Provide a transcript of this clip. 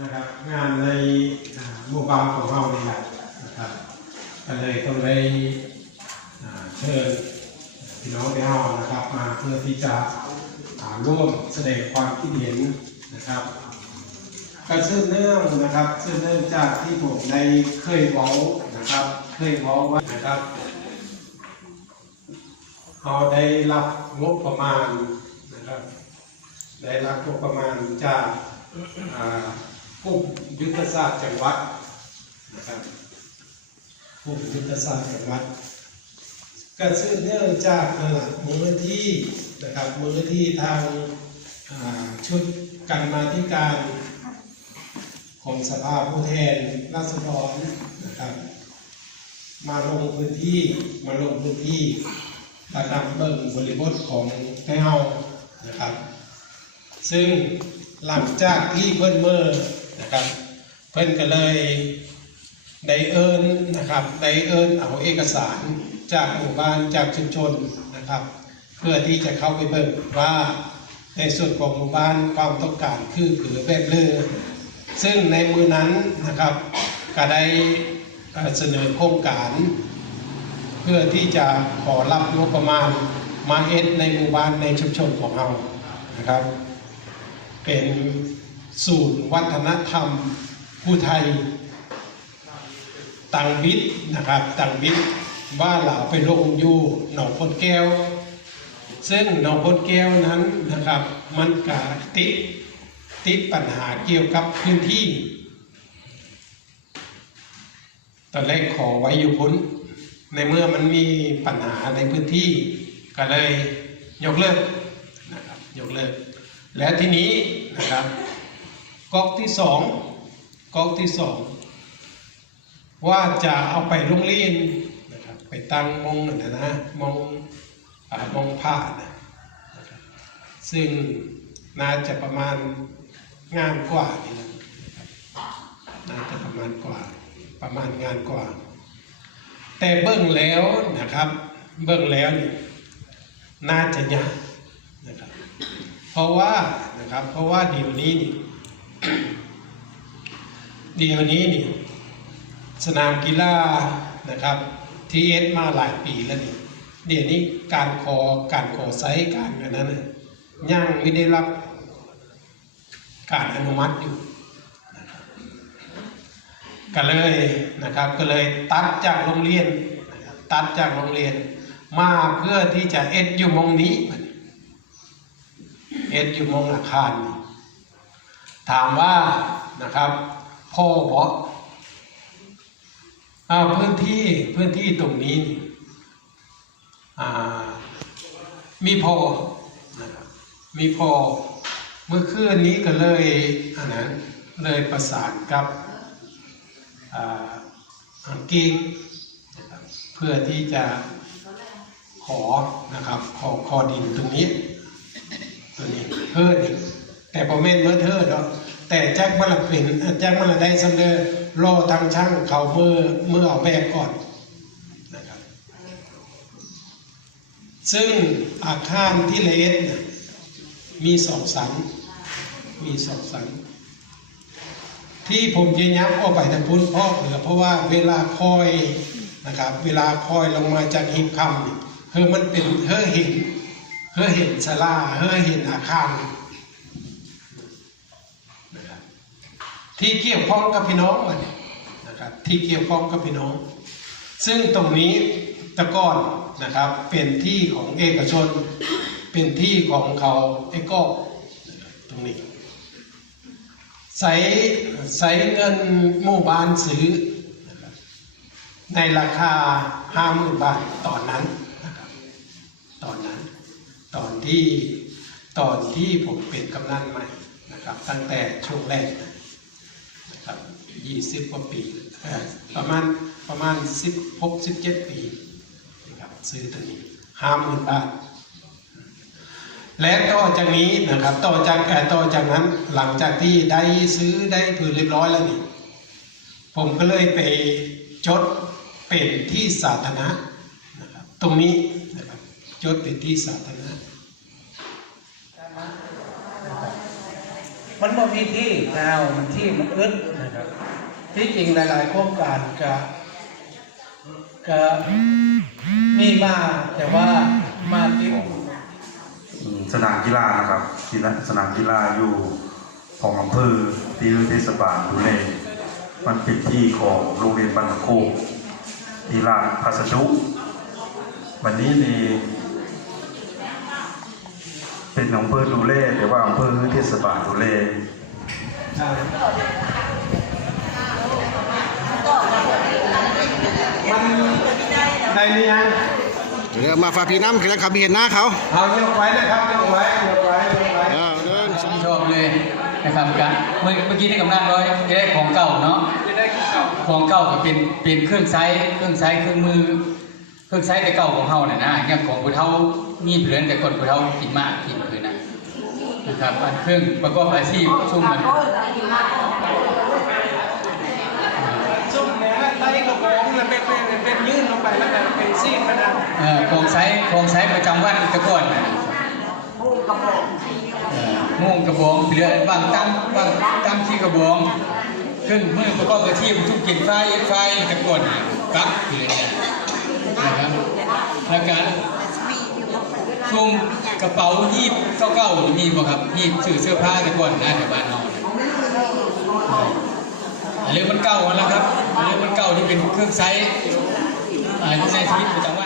นะครับงานในหมู่บ้านของเรานี่แหละนะครับก็เลยต้องได้เชิญพี่น้องพี่น้อนะครับ มาเพื่อที่จะร่วมแสดงความคิดเห็นนะครับก็ซึ่งเนื่องนะครับซึ่งเนื่องจากที่ผมได้เคยเว้านะครับ เคยเว้าว่านะครับเราได้รับงบประมาณนะครับ ได้รับงบประมาณจาก กลุ่มยุทธศาสตร์จังหวัดนะครับกลุ่มยุทธศาสตร์จังหวัดก็ซึ่งเนื่องจากมือที่นะครับมือที่ทางาชุดกันมาธิการของสภาผู้แทนราษฎรนะครับ มาลงพื้นที่มาลงพื้นที่ระดับเบิ่งบริบทของแก้วนะครับ ซึ่งหลังจากที่เพิ่นเมื่อ นะครับ เพิ่นก็เลยได้เอิญนะครับได้เอิญเอาเอกสารจากหมู่บ้านจากชุมชนนะครับ เพื่อที่จะเข้าไปเบิ่งว่าในส่วนของหมู่บ้านความต้องการคือผือแบบเลือซึ่งในมือนั้นนะครับก็ได้เอ่อเสนอโครงการ เพื่อที่จะขอรับงบประมาณมาเอ็ดในหมู่บ้านในชุมชนของเรานะครับ เป็น ศูนย์วัฒนธรรมผู้ไทยตังบิดนะครับตังบิดว่าเราไปลงอยู่หนองพนแก้ว ซึ่งหนองพนแก้วนั้นนะครับ มันกาติดติดปัญหาเกี่ยวกับพื้นที่ตอนแรกขอไว้อยู่พ้นในเมื่อมันมีปัญหาในพื้นที่ ก็เลยยกเลิกนะครับยกเลิก และทีนี้นะครับ ก๊อกที่สองก๊อกที่สองว่าจะเอาไปโรงเรียนนะครับไปตั้งมงนะนะมงอ่ามงผ้านะซึ่งน่าจะประมาณงานกว่านี่นะน่าจะประมาณกว่าประมาณงานกว่า แต่เบิ่งแล้วนะครับเบิ่งแล้วนี่น่าจะยากนะครับเพราะว่านะครับเพราะว่าเดี๋ยวนี้นี่ เดี๋ยวนี้นี่สนามกีฬานะครับที่เอสมาหลายปีแล้วนี่เดี๋ยวนี้การขอการขอไซต์การอันนั้นน่ะยังไม่ได้รับการอนุมัติอยู่ก็เลยนะครับก็เลยตัดจากโรงเรียนตัดจากโรงเรียนมาเพื่อที่จะเอ็ดอยู่มงนี้เอ็ดอยู่มงอาคารนี่ ถามว่านะครับพ่อบอกอาพื้นที่พื้นที่ตรงนี้นี่อมีพอนะครับมีพอเมื่อคืนนี้ก็เลยอันนั้นเลยประสานกับอังกฤษนะครับเพื่อที่จะขอนะครับขอขอดินตรงนี้ตัวนี้เพิ่น แต่พอเม่นเมื่อเธอเนาะแต่แจ็คมันละเป็นแจ็คมันละได้ซัมเดอร์รอทางช่างเขาเมื่อเมื่อเอาแบบก่อนนะครับซึ่งอาคารที่เลสเนี่ยมีสองสันมีสองสันที่ผมจะย้ำออกไปทางพุ้นพราะเหลือเพราะว่าเวลาคอยนะครับ เวลาคอยลงมาจากหิมคำเฮ้อมันเป็นเฮ้อเห็นเฮ้อเห็นศาลาเฮ้อเห็นอาคาร นะครับที่เกี่ยวข้องกับพี่น้องมันนะครับที่เกี่ยวข้องกับพี่น้อง ซึ่งตรงนี้ตะก้อนนะครับเป็นที่ของเอกชน เป็นที่ของเขาไอ้ก็ตรงนี้ใส่ใส่เงินหมู่บ้านซื้อ ในราคาห้าหมื่นบาทตอนนั้นนะครับตอนนั้น ตอนที่ตอนที่ผมเป็นกำนันใหม่ นะครับตั้งแต่ช่วงแรกนะครับยี่สิบกว่าปี ประมาณประมาณสิบหกสิบเจ็ดปีนะครับซื้อตัวนี้ห้าหมื่นบาท และต่อจากนี้นะครับต่อจากเอ่ต่อจากนั้นหลังจากที่ได้ซื้อได้ผืนเรียบร้อยแล้วนี่ผมก็เลยไปจดเป็นที่สาธารณะนะครับตรงนี้นะครับจดเป็นที่สาธารณะนะครับ มันบ่มีที่แล้วมันที่มันอึดนะครับที่จริงหลาย ๆ โครงการก็ก็มีมาแต่ว่ามาที่สนามกีฬานะครับกีฬาสนามกีฬาอยู่ของอำเภอที่เทศบาลดูแลมันเป็นที่ของโรงเรียนบ้านโคกที่ลาพัสดุวันนี้นี่ เป็นอำเภอดูแลแต่ว่าอำเภอเทศบาลดูแลมันในนี้ยังเดี๋ยวมาฝากพี่น้ำคือขับเห็นหน้าเขาเอายกไว้นะครับยกไว้ยกไว้ยกไว้เออเดินชื่นชมเลยนะครับกันเมื่อเมื่อกี้นี่กำนันร้อยจะได้ของเก่าเนาะจะได้เก่าของเก่าก็เป็นเป็นเครื่องไซส์เครื่องไซส์เครื่องมือ เครื่องไซส์แต่เก่าของเฮาน่ะนะอย่างของผู้เฒ่ามีเผือนแต่คนผู้เฒ่ากินมากกินผื นะครับอันครึ่งประกอบอาชีพชุ่มมันซุ่มเนี่ยไล่กระโปรงแล้วเป็นเป็นเป็นยื่นลงไปแล้วก็เป็นซีดมันนะเอ่อของไซส์ของไซส์ประจำวันตะก่อนน่ะเอ่อมุ่งกระบองเหลือบางตั้งบางตั้งที่กระบองเครื่องมือประกอบอาชีพทุกกินไฟเอ็ดไฟตะก่อนกักเผือนเนี่ยนะครับแล้วการ ช่วงกระเป๋ายีบเก้าๆมีบ่ครับยีบชื้อเสื้อผ้าแต่ก่อนนะแถวบ้านเราอันเรื่องมันเก่าแล้วครับเรื่องมันเก่าที่เป็นเครื่องใช้ในชีวิตประจำวัน